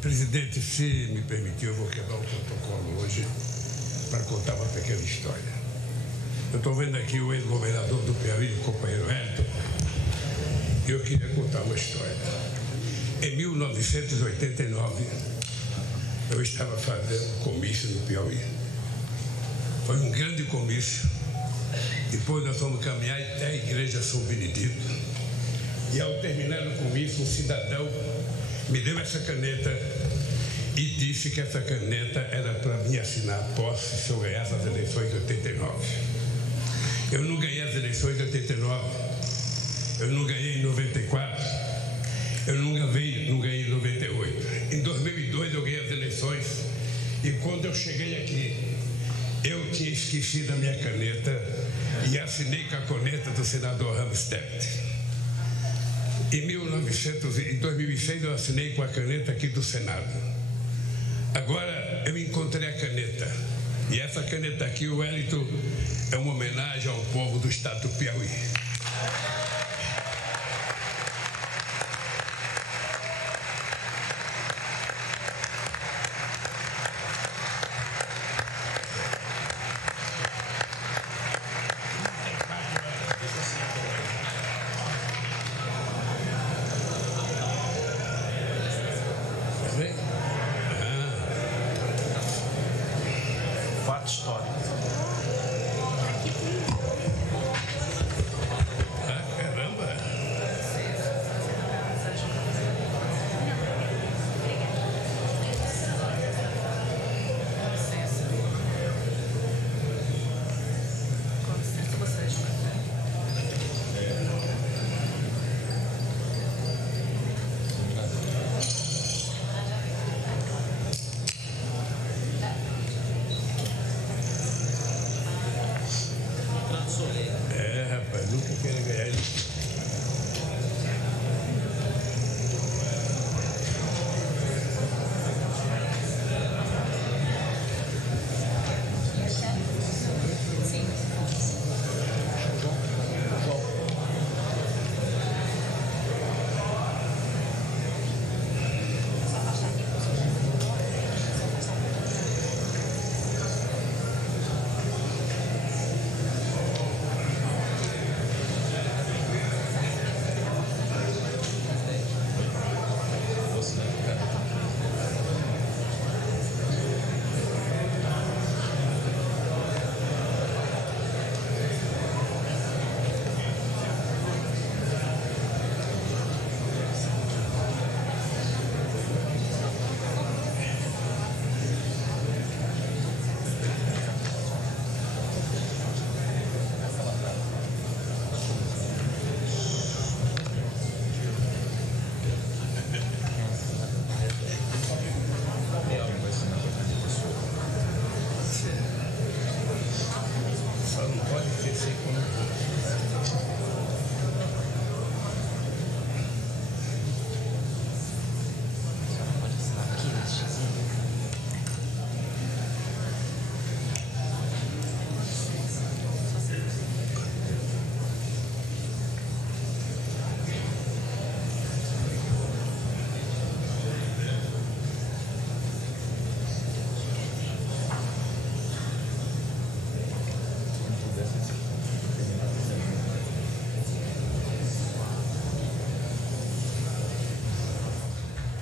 Presidente, se me permitir, eu vou quebrar o protocolo hoje para contar uma pequena história. Eu estou vendo aqui o ex-governador do Piauí, o companheiro Elton, e eu queria contar uma história. Em 1989, eu estava fazendo comício no Piauí. Foi um grande comício. Depois nós fomos caminhar até a igreja São Benedito. E ao terminar o comício, um cidadão me deu essa caneta e disse que essa caneta era para me assinar a posse se eu ganhasse as eleições de 89. Eu não ganhei as eleições de 89, eu não ganhei em 94, eu não ganhei em 98. Em 2002 eu ganhei as eleições e quando eu cheguei aqui, eu tinha esquecido a minha caneta e assinei com a caneta do senador Ramstedt. Em 2006 eu assinei com a caneta aqui do Senado. Agora eu encontrei a caneta. E essa caneta aqui, o Wellington, é uma homenagem ao povo do estado do Piauí. Fato histórico. Caramba! Rapaz, nunca queria ganhar isso. Só não pode crescer com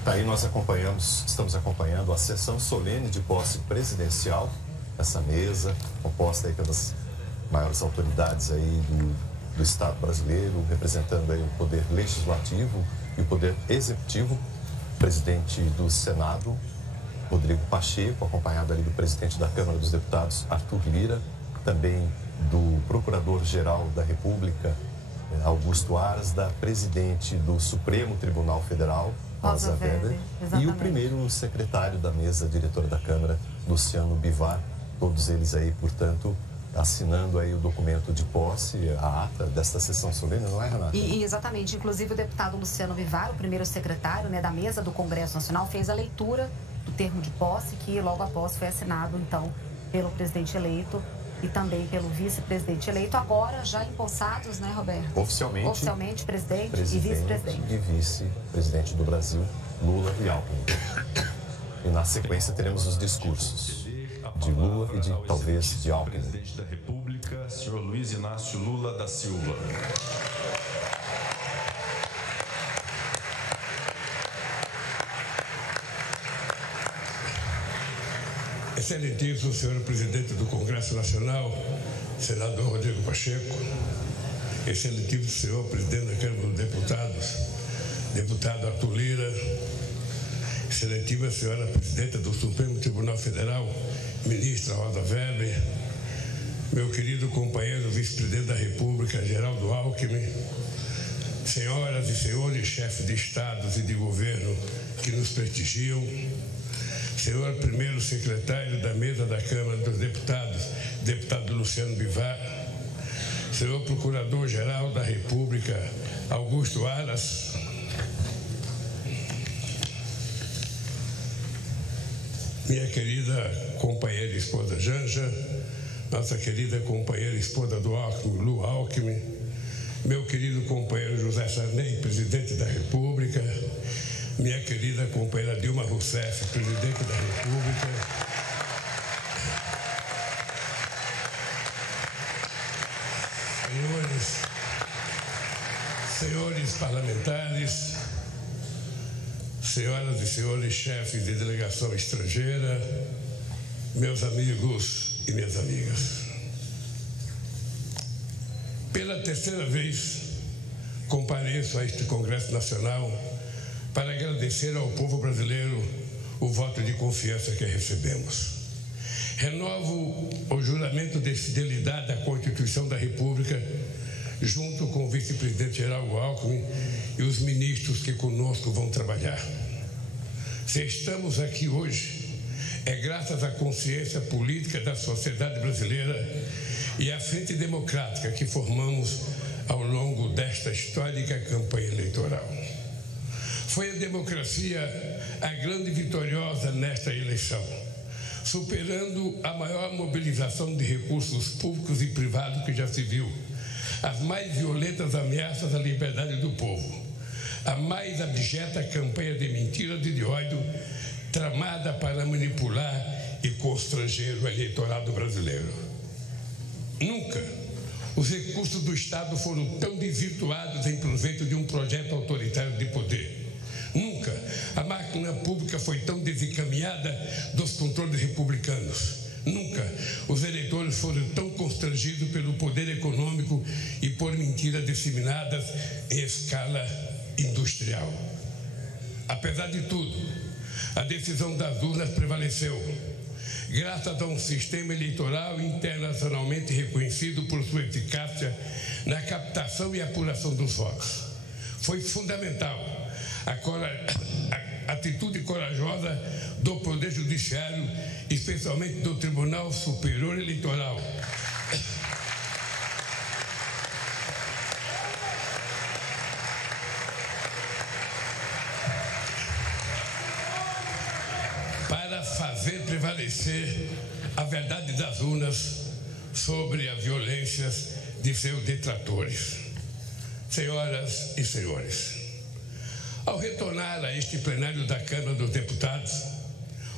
Aí nós estamos acompanhando a sessão solene de posse presidencial, essa mesa composta aí pelas maiores autoridades aí do Estado brasileiro, representando aí o poder legislativo e o poder executivo, presidente do Senado, Rodrigo Pacheco, acompanhado ali do presidente da Câmara dos Deputados, Arthur Lira, também do Procurador-Geral da República, Augusto Aras, da presidente do Supremo Tribunal Federal, Rosa Weber, e o primeiro secretário da mesa, diretora da Câmara, Luciano Bivar, todos eles aí, portanto, assinando aí o documento de posse, a ata desta sessão solene, não é, Renata? Exatamente, inclusive o deputado Luciano Bivar, o primeiro secretário, né, da mesa do Congresso Nacional, fez a leitura do termo de posse, que logo após foi assinado, então, pelo presidente eleito e também pelo vice-presidente eleito, agora já empossados, né, Roberto? Oficialmente presidente e vice-presidente. E vice-presidente do Brasil, Lula e Alckmin. E na sequência teremos os discursos de Lula e talvez de Alckmin. Presidente da República, senhor Luiz Inácio Lula da Silva. Excelentíssimo senhor presidente do Congresso Nacional, senador Rodrigo Pacheco, excelentíssimo senhor presidente da Câmara dos Deputados, deputado Arthur Lira, excelentíssima senhora presidenta do Supremo Tribunal Federal, ministra Rosa Weber, meu querido companheiro vice-presidente da República, Geraldo Alckmin, senhoras e senhores chefes de estados e de governo que nos prestigiam, senhor primeiro secretário da mesa da Câmara dos Deputados, deputado Luciano Bivar, senhor procurador-geral da República, Augusto Aras, minha querida companheira e esposa Janja, nossa querida companheira e esposa do Alckmin, Lu Alckmin, meu querido companheiro José Sarney, presidente da República, minha querida companheira Dilma Rousseff, presidente da República, senhores parlamentares, senhoras e senhores chefes de delegação estrangeira, meus amigos e minhas amigas. Pela terceira vez, compareço a este Congresso Nacional para agradecer ao povo brasileiro o voto de confiança que recebemos. Renovo o juramento de fidelidade à Constituição da República, junto com o vice-presidente Geraldo Alckmin e os ministros que conosco vão trabalhar. Se estamos aqui hoje, é graças à consciência política da sociedade brasileira e à frente democrática que formamos ao longo desta histórica campanha eleitoral. Foi a democracia a grande vitoriosa nesta eleição, superando a maior mobilização de recursos públicos e privados que já se viu, as mais violentas ameaças à liberdade do povo, a mais abjeta campanha de mentiras e de ódio tramada para manipular e constranger o eleitorado brasileiro. Nunca os recursos do Estado foram tão desvirtuados em proveito de um projeto autoritário de poder. Nunca a máquina pública foi tão desencaminhada dos controles republicanos. Nunca os eleitores foram tão constrangidos pelo poder econômico e por mentiras disseminadas em escala industrial. Apesar de tudo, a decisão das urnas prevaleceu, graças a um sistema eleitoral internacionalmente reconhecido por sua eficácia na captação e apuração dos votos. Foi fundamental a atitude corajosa do Poder Judiciário, especialmente do Tribunal Superior Eleitoral, para fazer prevalecer a verdade das urnas sobre as violências de seus detratores. Senhoras e senhores, ao retornar a este plenário da Câmara dos Deputados,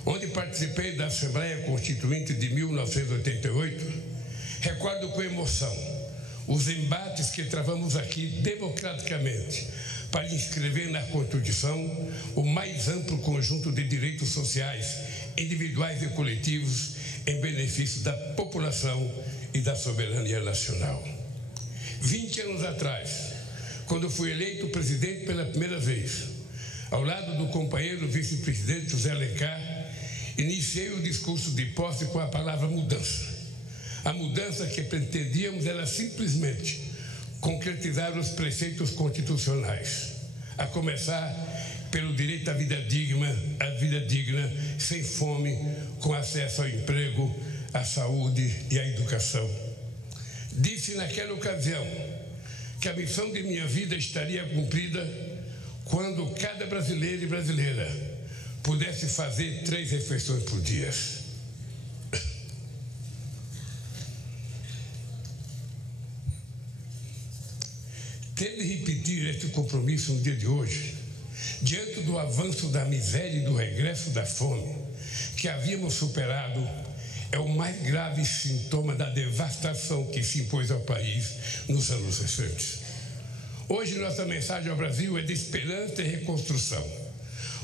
onde participei da Assembleia Constituinte de 1988, recordo com emoção os embates que travamos aqui democraticamente para inscrever na Constituição o mais amplo conjunto de direitos sociais, individuais e coletivos em benefício da população e da soberania nacional. 20 anos atrás, quando fui eleito presidente pela primeira vez, ao lado do companheiro vice-presidente José Alencar, iniciei o discurso de posse com a palavra mudança. A mudança que pretendíamos era simplesmente concretizar os preceitos constitucionais, a começar pelo direito à vida digna, sem fome, com acesso ao emprego, à saúde e à educação. Disse naquela ocasião que a missão de minha vida estaria cumprida quando cada brasileiro e brasileira pudesse fazer 3 refeições por dia. Ter de repetir este compromisso no dia de hoje diante do avanço da miséria e do regresso da fome que havíamos superado, é o mais grave sintoma da devastação que se impôs ao país nos anos recentes. Hoje, nossa mensagem ao Brasil é de esperança e reconstrução.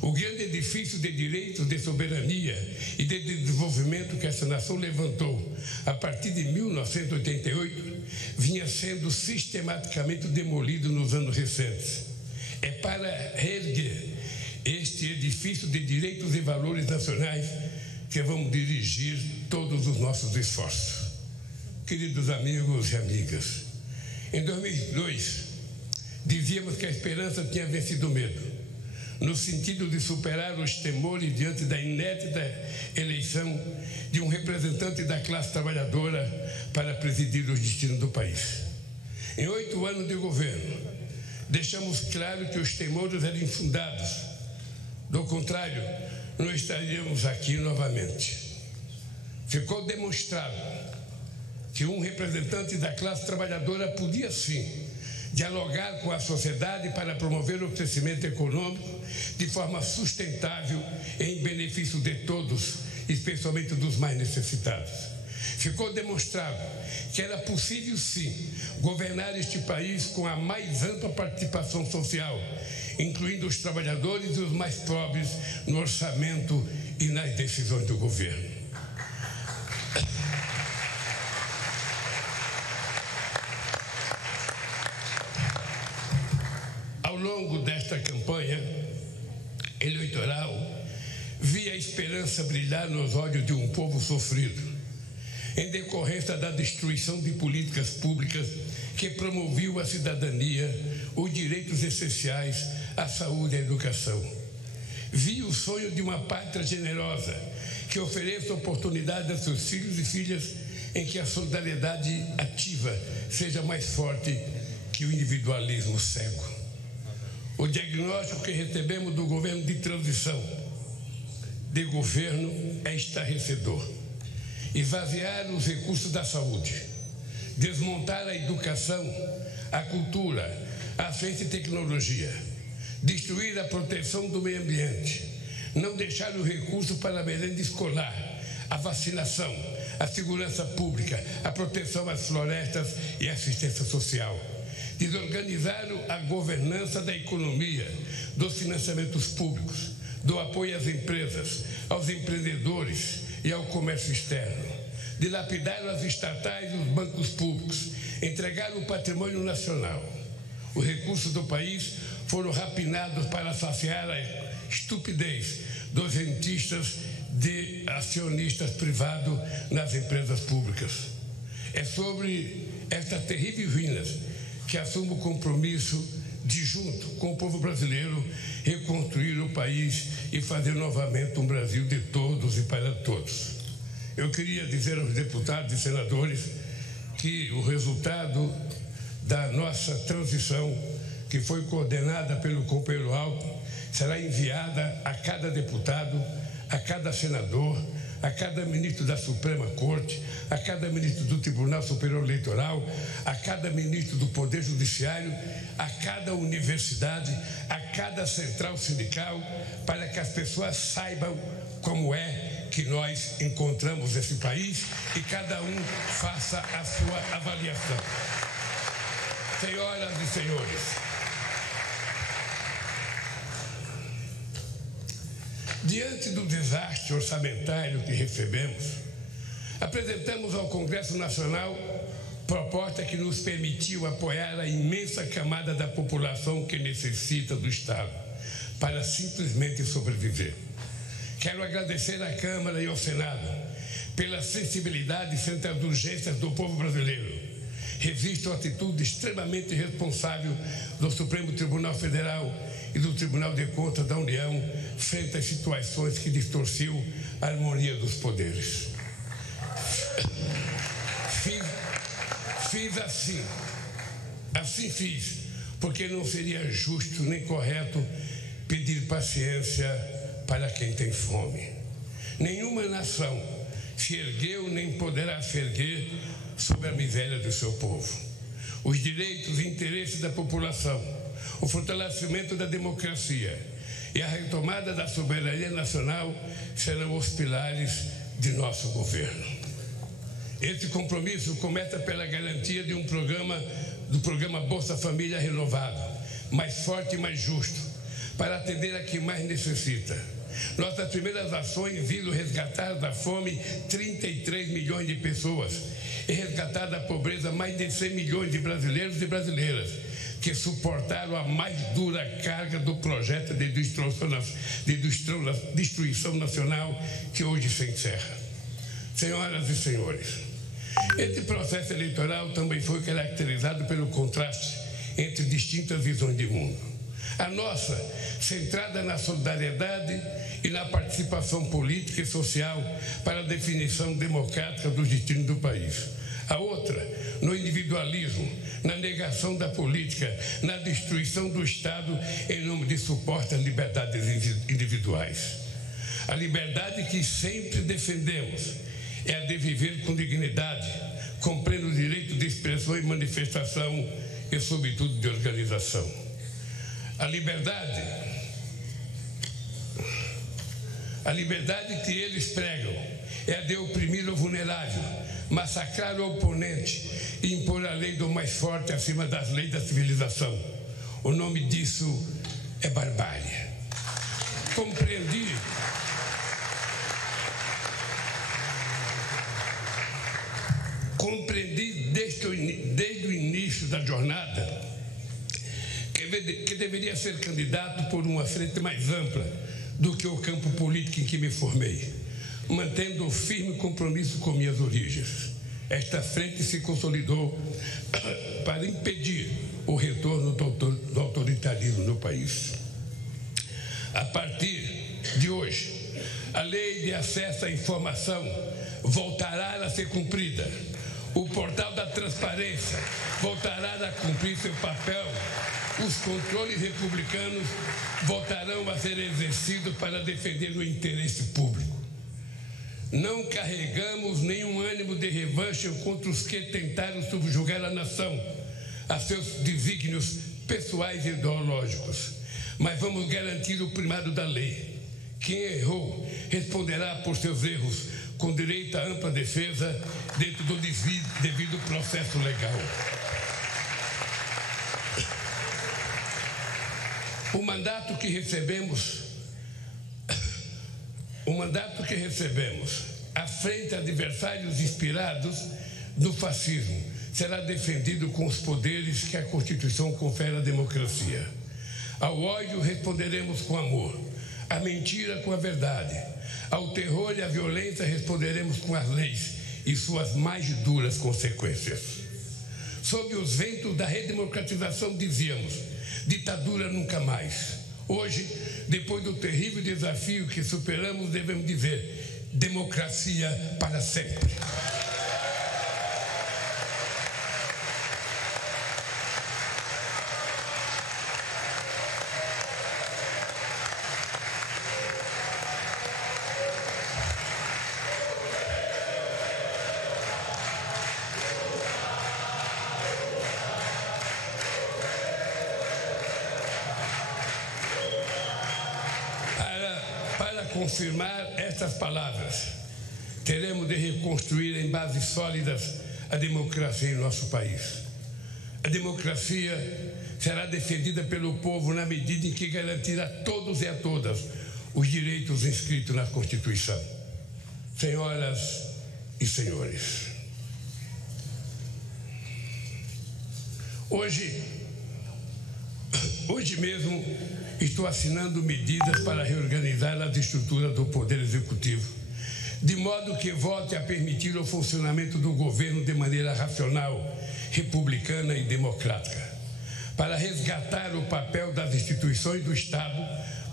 O grande edifício de direitos, de soberania e de desenvolvimento que essa nação levantou a partir de 1988 vinha sendo sistematicamente demolido nos anos recentes. É para reerguer este edifício de direitos e valores nacionais que vamos dirigir todos os nossos esforços. Queridos amigos e amigas, em 2002, dizíamos que a esperança tinha vencido o medo, no sentido de superar os temores diante da inédita eleição de um representante da classe trabalhadora para presidir os destinos do país. Em 8 anos de governo, deixamos claro que os temores eram infundados. Do contrário, não estaríamos aqui novamente. Ficou demonstrado que um representante da classe trabalhadora podia sim dialogar com a sociedade para promover o crescimento econômico de forma sustentável em benefício de todos, especialmente dos mais necessitados. Ficou demonstrado que era possível sim governar este país com a mais ampla participação social, incluindo os trabalhadores e os mais pobres no orçamento e nas decisões do governo. Ao longo desta campanha eleitoral, vi a esperança brilhar nos olhos de um povo sofrido, em decorrência da destruição de políticas públicas que promoviam a cidadania, os direitos essenciais, a saúde e a educação. Vi o sonho de uma pátria generosa que ofereça oportunidade a seus filhos e filhas em que a solidariedade ativa seja mais forte que o individualismo cego. O diagnóstico que recebemos do governo de transição de governo é estarrecedor. Esvaziar os recursos da saúde, desmontar a educação, a cultura, a ciência e tecnologia, destruir a proteção do meio ambiente, não deixar os recursos para a merenda escolar, a vacinação, a segurança pública, a proteção às florestas e a assistência social. Desorganizar a governança da economia, dos financiamentos públicos, do apoio às empresas, aos empreendedores e ao comércio externo. Dilapidar as estatais e os bancos públicos, entregar o patrimônio nacional. Os recursos do país foram rapinados para saciar a estupidez dos rentistas de acionistas privados nas empresas públicas. É sobre estas terríveis ruínas que assumo o compromisso de, junto com o povo brasileiro, reconstruir o país e fazer novamente um Brasil de todos e para todos. Eu queria dizer aos deputados e senadores que o resultado da nossa transição, que foi coordenada pelo companheiro Alckmin, será enviada a cada deputado, a cada senador, a cada ministro da Suprema Corte, a cada ministro do Tribunal Superior Eleitoral, a cada ministro do Poder Judiciário, a cada universidade, a cada central sindical, para que as pessoas saibam como é que nós encontramos esse país e cada um faça a sua avaliação. Senhoras e senhores, diante do desastre orçamentário que recebemos, apresentamos ao Congresso Nacional proposta que nos permitiu apoiar a imensa camada da população que necessita do Estado para simplesmente sobreviver. Quero agradecer à Câmara e ao Senado pela sensibilidade frente às urgências do povo brasileiro. Registro a atitude extremamente responsável do Supremo Tribunal Federal e do Tribunal de Contas da União frente às situações que distorciam a harmonia dos poderes. Fiz assim fiz, porque não seria justo nem correto pedir paciência para quem tem fome. Nenhuma nação se ergueu nem poderá se erguer sobre a miséria do seu povo. Os direitos e interesses da população, o fortalecimento da democracia e a retomada da soberania nacional serão os pilares de nosso governo. Esse compromisso começa pela garantia de do programa Bolsa Família renovado, mais forte e mais justo, para atender a quem mais necessita. Nossas primeiras ações visam resgatar da fome 33 milhões de pessoas e resgatar da pobreza mais de 100 milhões de brasileiros e brasileiras que suportaram a mais dura carga do projeto de destruição nacional que hoje se encerra. Senhoras e senhores, esse processo eleitoral também foi caracterizado pelo contraste entre distintas visões de mundo. A nossa, centrada na solidariedade e na participação política e social para a definição democrática dos destinos do país. A outra, no individualismo, na negação da política, na destruição do Estado em nome de supostas liberdades individuais. A liberdade que sempre defendemos é a de viver com dignidade, com pleno direito de expressão e manifestação e, sobretudo, de organização. A liberdade que eles pregam é a de oprimir o vulnerável, massacrar o oponente e impor a lei do mais forte acima das leis da civilização. O nome disso é barbárie. Compreendi desde o início da jornada que deveria ser candidato por uma frente mais ampla do que o campo político em que me formei, mantendo um firme compromisso com minhas origens. Esta frente se consolidou para impedir o retorno do autoritarismo no país. A partir de hoje, a lei de acesso à informação voltará a ser cumprida. O portal da transparência voltará a cumprir seu papel. Os controles republicanos voltarão a ser exercidos para defender o interesse público. Não carregamos nenhum ânimo de revanche contra os que tentaram subjugar a nação a seus desígnios pessoais e ideológicos, mas vamos garantir o primado da lei. Quem errou responderá por seus erros com direito à ampla defesa dentro do devido processo legal. O mandato que recebemos à frente a adversários inspirados no fascismo será defendido com os poderes que a Constituição confere à democracia. Ao ódio responderemos com amor, à mentira com a verdade, ao terror e à violência responderemos com as leis e suas mais duras consequências. Sob os ventos da redemocratização dizíamos: ditadura nunca mais. Hoje, depois do terrível desafio que superamos, devemos dizer: democracia para sempre. Confirmar estas palavras, teremos de reconstruir em bases sólidas a democracia em nosso país. A democracia será defendida pelo povo na medida em que garantir a todos e a todas os direitos inscritos na Constituição. Senhoras e senhores, hoje mesmo estou assinando medidas para reorganizar as estruturas do Poder Executivo, de modo que volte a permitir o funcionamento do governo de maneira racional, republicana e democrática, para resgatar o papel das instituições do Estado,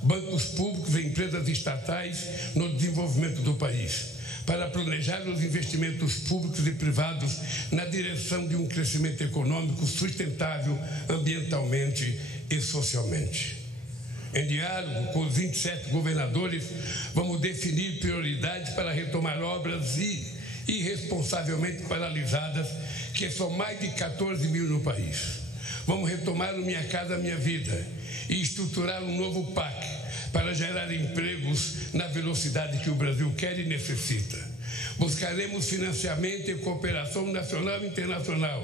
bancos públicos e empresas estatais no desenvolvimento do país, para planejar os investimentos públicos e privados na direção de um crescimento econômico sustentável ambientalmente e socialmente. Em diálogo com os 27 governadores, vamos definir prioridades para retomar obras irresponsavelmente paralisadas, que são mais de 14 mil no país. Vamos retomar o Minha Casa Minha Vida e estruturar um novo PAC para gerar empregos na velocidade que o Brasil quer e necessita. Buscaremos financiamento e cooperação nacional e internacional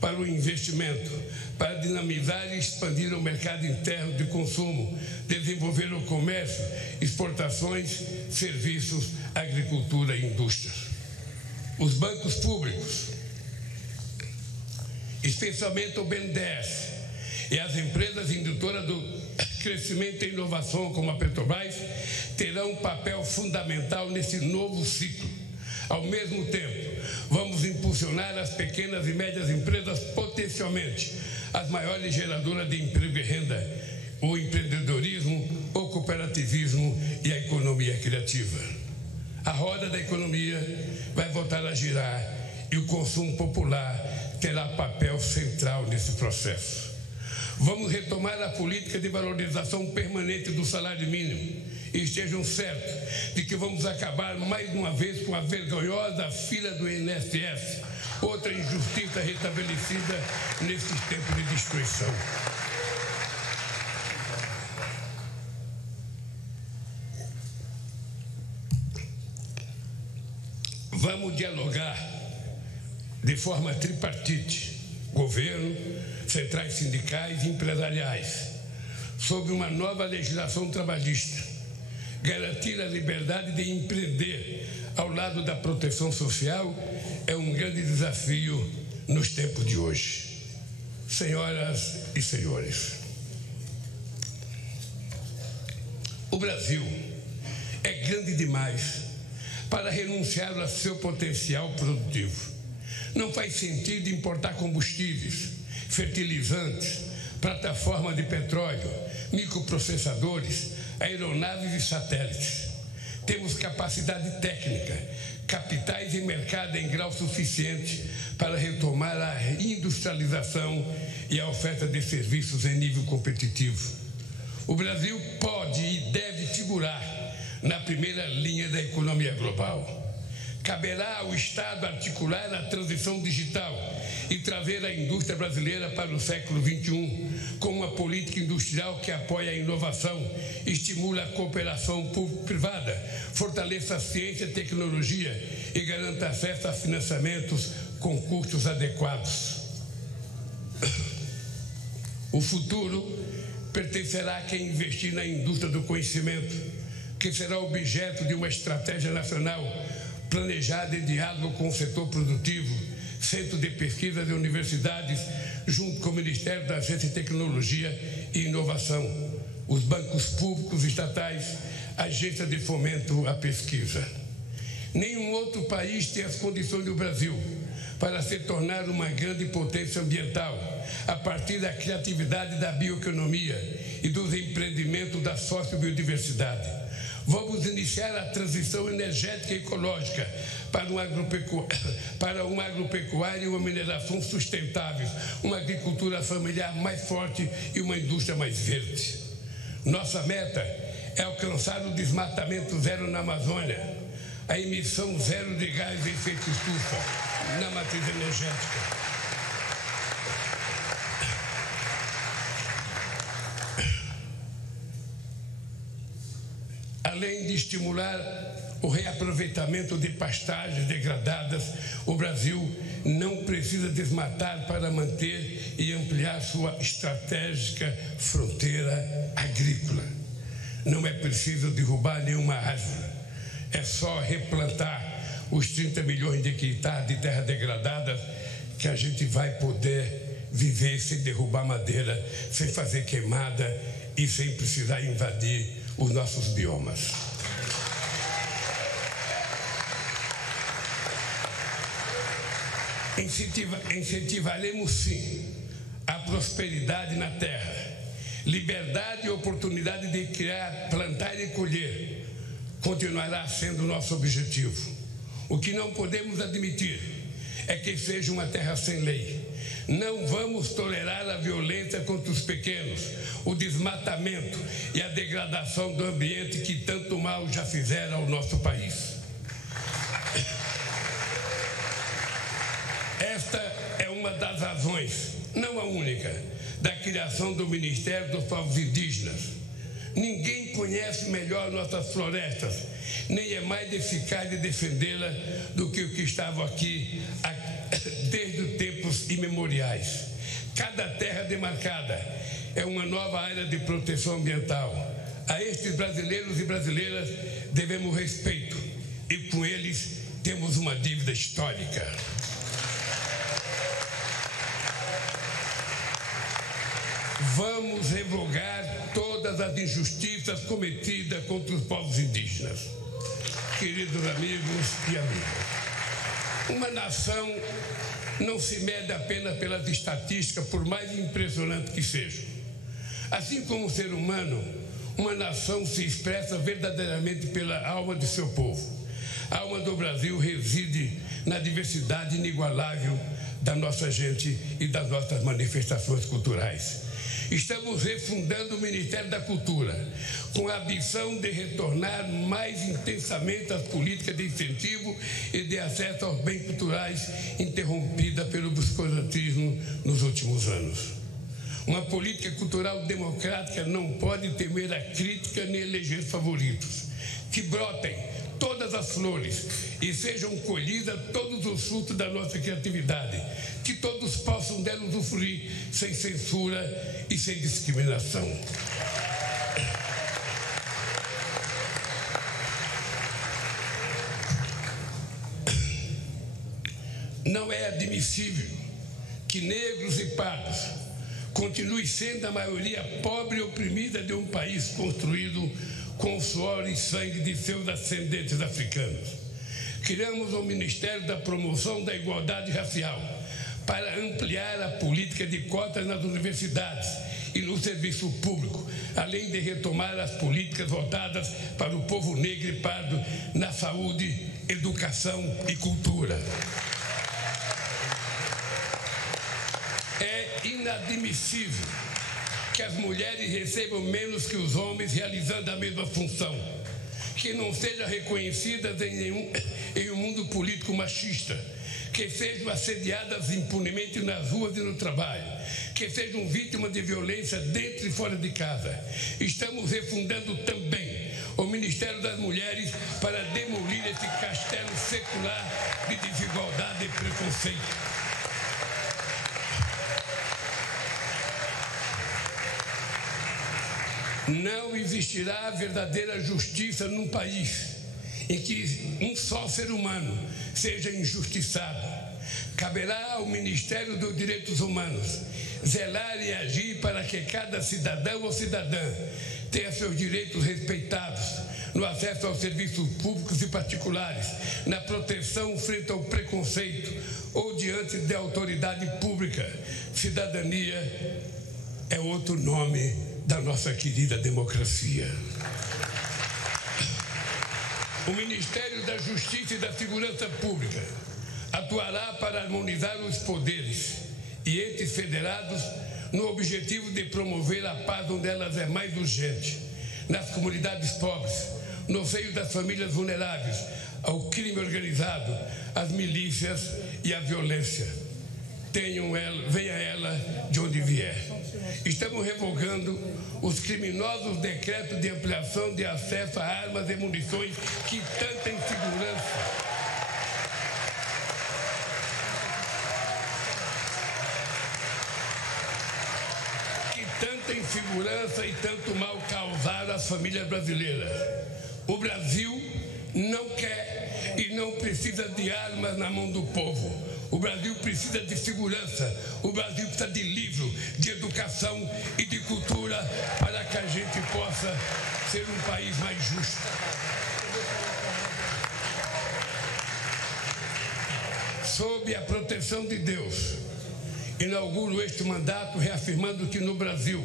para o investimento, para dinamizar e expandir o mercado interno de consumo, desenvolver o comércio, exportações, serviços, agricultura e indústria. Os bancos públicos, especialmente o BNDES, e as empresas indutoras do crescimento e inovação, como a Petrobras, terão um papel fundamental nesse novo ciclo. Ao mesmo tempo, vamos impulsionar as pequenas e médias empresas, potencialmente as maiores geradoras de emprego e renda, o empreendedorismo, o cooperativismo e a economia criativa. A roda da economia vai voltar a girar e o consumo popular terá papel central nesse processo. Vamos retomar a política de valorização permanente do salário mínimo e estejam certos de que vamos acabar mais uma vez com a vergonhosa fila do INSS, outra injustiça restabelecida nesses tempos de destruição. Vamos dialogar de forma tripartite, governo, centrais sindicais e empresariais, sobre uma nova legislação trabalhista, garantir a liberdade de empreender ao lado da proteção social é um grande desafio nos tempos de hoje. Senhoras e senhores, o Brasil é grande demais para renunciar ao seu potencial produtivo. Não faz sentido importar combustíveis, fertilizantes, plataforma de petróleo, microprocessadores, aeronaves e satélites. Temos capacidade técnica, capitais e mercado em grau suficiente para retomar a industrialização e a oferta de serviços em nível competitivo. O Brasil pode e deve figurar na primeira linha da economia global. Caberá ao Estado articular a transição digital e trazer a indústria brasileira para o século XXI, com uma política industrial que apoia a inovação, estimula a cooperação público-privada, fortaleça a ciência e tecnologia e garanta acesso a financiamentos com custos adequados. O futuro pertencerá a quem investir na indústria do conhecimento, que será objeto de uma estratégia nacional planejada em diálogo com o setor produtivo, centro de pesquisa de universidades, junto com o Ministério da Ciência e Tecnologia e Inovação, os bancos públicos estatais, agências de fomento à pesquisa. Nenhum outro país tem as condições do Brasil para se tornar uma grande potência ambiental, a partir da criatividade da bioeconomia e dos empreendimentos da sociobiodiversidade. Vamos iniciar a transição energética e ecológica para uma agropecuária e uma mineração sustentáveis, uma agricultura familiar mais forte e uma indústria mais verde. Nossa meta é alcançar o desmatamento zero na Amazônia, a emissão zero de gás de efeito estufa na matriz energética. Além de estimular o reaproveitamento de pastagens degradadas, o Brasil não precisa desmatar para manter e ampliar sua estratégica fronteira agrícola. Não é preciso derrubar nenhuma árvore, é só replantar os 30 milhões de hectares de terra degradada que a gente vai poder viver sem derrubar madeira, sem fazer queimada e sem precisar invadir os nossos biomas. Incentivaremos sim a prosperidade na terra, liberdade e oportunidade de criar, plantar e colher continuará sendo nosso objetivo. O que não podemos admitir é que seja uma terra sem lei. Não vamos tolerar a violência contra os pequenos, o desmatamento e a degradação do ambiente que tanto mal já fizeram ao nosso país. Esta é uma das razões, não a única, da criação do Ministério dos Povos Indígenas. Ninguém conhece melhor nossas florestas, nem é mais eficaz de defendê-la do que o que estava aqui desde tempos imemoriais. Cada terra demarcada é uma nova área de proteção ambiental. A estes brasileiros e brasileiras devemos respeito e com eles temos uma dívida histórica. Vamos revogar todas as injustiças cometidas contra os povos indígenas. Queridos amigos e amigas, uma nação não se mede apenas pelas estatísticas, por mais impressionante que sejam. Assim como o ser humano, uma nação se expressa verdadeiramente pela alma de seu povo. A alma do Brasil reside na diversidade inigualável da nossa gente e das nossas manifestações culturais. Estamos refundando o Ministério da Cultura, com a ambição de retornar mais intensamente às políticas de incentivo e de acesso aos bens culturais interrompida pelo obscurantismo nos últimos anos. Uma política cultural democrática não pode temer a crítica nem eleger favoritos. Que brotem todas as flores e sejam colhidas todos os frutos da nossa criatividade, que todos possam dela usufruir sem censura e sem discriminação. Não é admissível que negros e pardos continuem sendo a maioria pobre e oprimida de um país construído com o suor e sangue de seus ascendentes africanos. Criamos o Ministério da Promoção da Igualdade Racial para ampliar a política de cotas nas universidades e no serviço público, além de retomar as políticas voltadas para o povo negro e pardo na saúde, educação e cultura. É inadmissível que as mulheres recebam menos que os homens realizando a mesma função, que não sejam reconhecidas em um mundo político machista, que sejam assediadas impunemente nas ruas e no trabalho, que sejam vítimas de violência dentro e fora de casa. Estamos refundando também o Ministério das Mulheres para demolir esse castelo secular de desigualdade e preconceito. Não existirá verdadeira justiça num país em que um só ser humano seja injustiçado. Caberá ao Ministério dos Direitos Humanos zelar e agir para que cada cidadão ou cidadã tenha seus direitos respeitados no acesso aos serviços públicos e particulares, na proteção frente ao preconceito ou diante da autoridade pública. Cidadania é outro nome da nossa querida democracia. O Ministério da Justiça e da Segurança Pública atuará para harmonizar os poderes e entes federados no objetivo de promover a paz onde elas é mais urgente, nas comunidades pobres, no seio das famílias vulneráveis, ao crime organizado, às milícias e à violência. Venha ela de onde vier. Estamos revogando os criminosos decretos de ampliação de acesso a armas e munições que tanta insegurança e tanto mal causaram às famílias brasileiras. O Brasil não quer e não precisa de armas na mão do povo. O Brasil precisa de segurança, o Brasil precisa de livro, de educação e de cultura para que a gente possa ser um país mais justo. Sob a proteção de Deus, inauguro este mandato reafirmando que no Brasil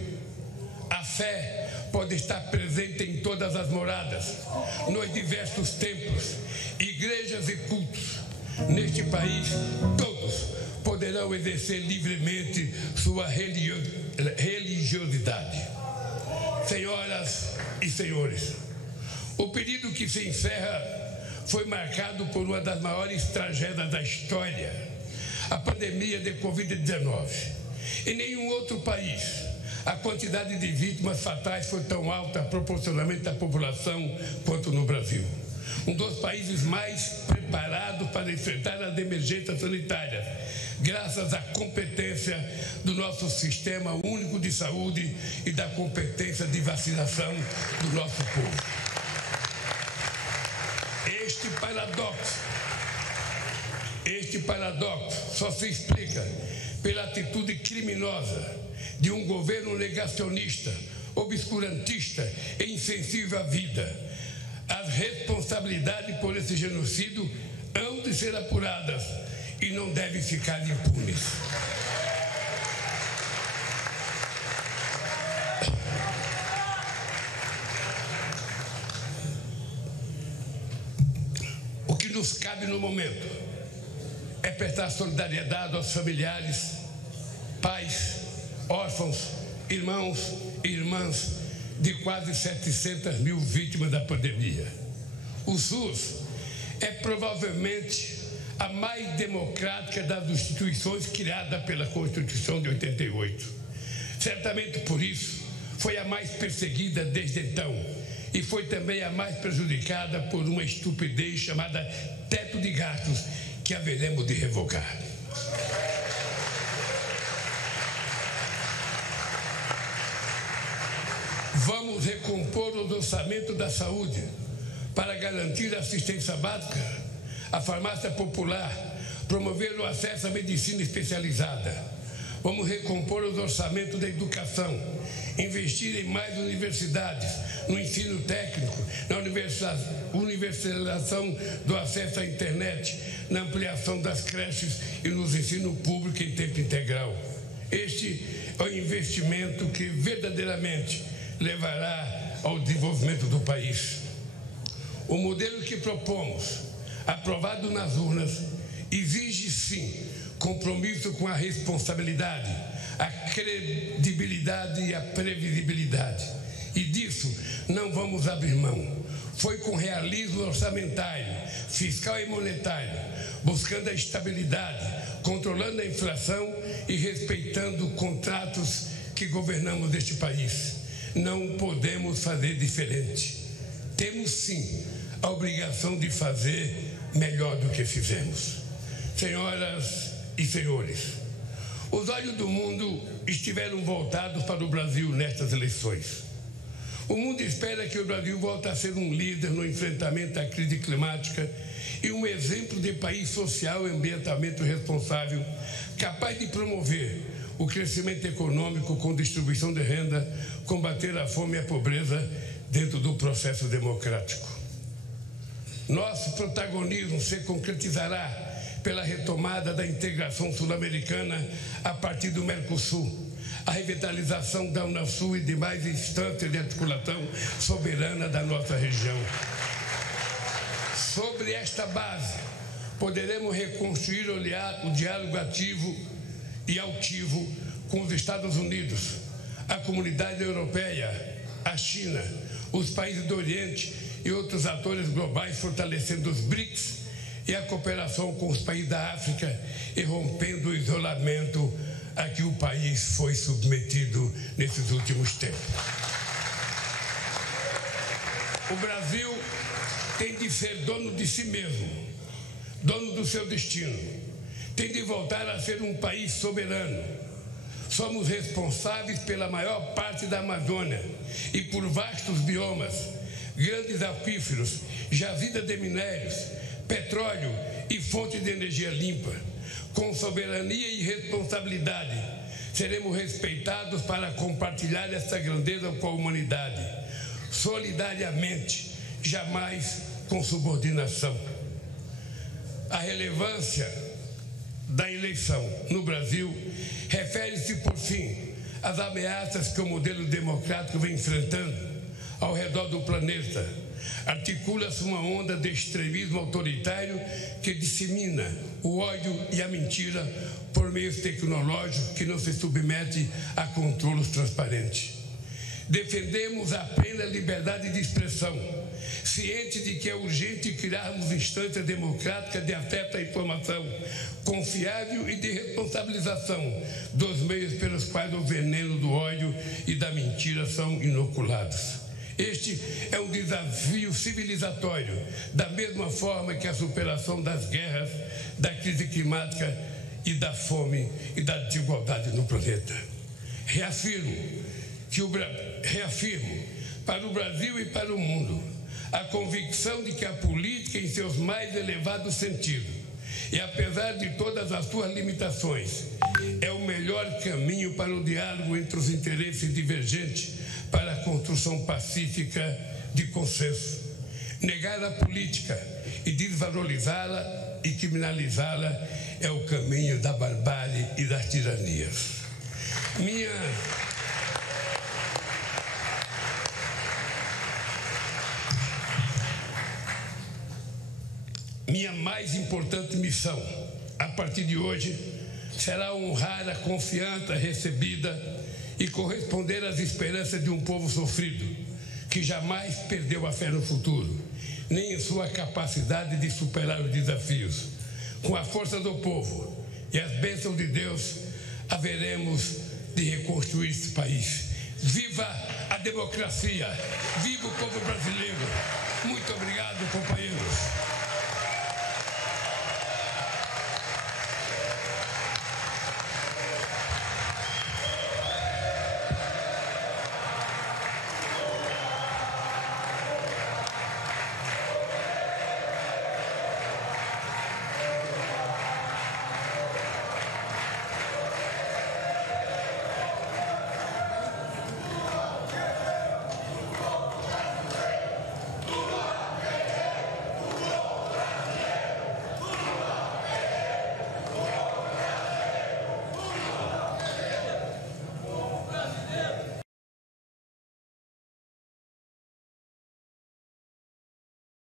a fé pode estar presente em todas as moradas, nos diversos templos, igrejas e cultos. Neste país, todos poderão exercer livremente sua religiosidade. Senhoras e senhores, o período que se encerra foi marcado por uma das maiores tragédias da história, a pandemia de Covid-19. Em nenhum outro país a quantidade de vítimas fatais foi tão alta proporcionalmente à população quanto no Brasil. Um dos países mais preparados para enfrentar as emergências sanitárias, graças à competência do nosso Sistema Único de Saúde e da competência de vacinação do nosso povo. Este paradoxo só se explica pela atitude criminosa de um governo negacionista, obscurantista e insensível à vida. As responsabilidades por esse genocídio hão de ser apuradas e não devem ficar impunes. O que nos cabe no momento é prestar solidariedade aos familiares, pais, órfãos, irmãos e irmãs de quase 700 mil vítimas da pandemia. O SUS é provavelmente a mais democrática das instituições criada pela Constituição de 88. Certamente por isso foi a mais perseguida desde então e foi também a mais prejudicada por uma estupidez chamada teto de gastos que haveremos de revogar. Vamos recompor os orçamentos da saúde para garantir a assistência básica, a farmácia popular, promover o acesso à medicina especializada. Vamos recompor os orçamentos da educação, investir em mais universidades, no ensino técnico, na universalização do acesso à internet, na ampliação das creches e no ensino público em tempo integral. Este é o investimento que verdadeiramente levará ao desenvolvimento do país. O modelo que propomos, aprovado nas urnas, exige sim compromisso com a responsabilidade, a credibilidade e a previsibilidade. E disso não vamos abrir mão. Foi com realismo orçamentário, fiscal e monetário, buscando a estabilidade, controlando a inflação e respeitando contratos que governamos este país. Não podemos fazer diferente. Temos sim a obrigação de fazer melhor do que fizemos. Senhoras e senhores, os olhos do mundo estiveram voltados para o Brasil nestas eleições. O mundo espera que o Brasil volte a ser um líder no enfrentamento à crise climática e um exemplo de país social e ambientalmente responsável, capaz de promover o crescimento econômico com distribuição de renda, combater a fome e a pobreza dentro do processo democrático. Nosso protagonismo se concretizará pela retomada da integração sul-americana a partir do Mercosul, a revitalização da Unasul e demais instâncias de articulação soberana da nossa região. Sobre esta base, poderemos reconstruir o diálogo ativo e altivo com os Estados Unidos, a comunidade europeia, a China, os países do Oriente e outros atores globais, fortalecendo os BRICS e a cooperação com os países da África e rompendo o isolamento a que o país foi submetido nesses últimos tempos. O Brasil tem de ser dono de si mesmo, dono do seu destino, tem de voltar a ser um país soberano. Somos responsáveis pela maior parte da Amazônia e por vastos biomas, grandes aquíferos, jazidas de minérios, petróleo e fontes de energia limpa. Com soberania e responsabilidade, seremos respeitados para compartilhar essa grandeza com a humanidade, solidariamente, jamais com subordinação. A relevância da eleição no Brasil refere-se, por fim, às ameaças que o modelo democrático vem enfrentando ao redor do planeta. Articula-se uma onda de extremismo autoritário que dissemina o ódio e a mentira por meios tecnológicos que não se submete a controles transparentes. Defendemos a plena liberdade de expressão, ciente de que é urgente criarmos instância democrática de acesso à informação confiável e de responsabilização dos meios pelos quais o veneno do ódio e da mentira são inoculados. Este é um desafio civilizatório, da mesma forma que a superação das guerras, da crise climática e da fome e da desigualdade no planeta. Reafirmo para o Brasil e para o mundo a convicção de que a política, em seus mais elevados sentidos, e apesar de todas as suas limitações, é o melhor caminho para o diálogo entre os interesses divergentes para a construção pacífica de consenso. Negar a política e desvalorizá-la e criminalizá-la é o caminho da barbárie e das tiranias. Minha mais importante missão, a partir de hoje, será honrar a confiança recebida e corresponder às esperanças de um povo sofrido, que jamais perdeu a fé no futuro, nem em sua capacidade de superar os desafios. Com a força do povo e as bênçãos de Deus, haveremos de reconstruir esse país. Viva a democracia! Viva o povo brasileiro! Muito obrigado, companheiro.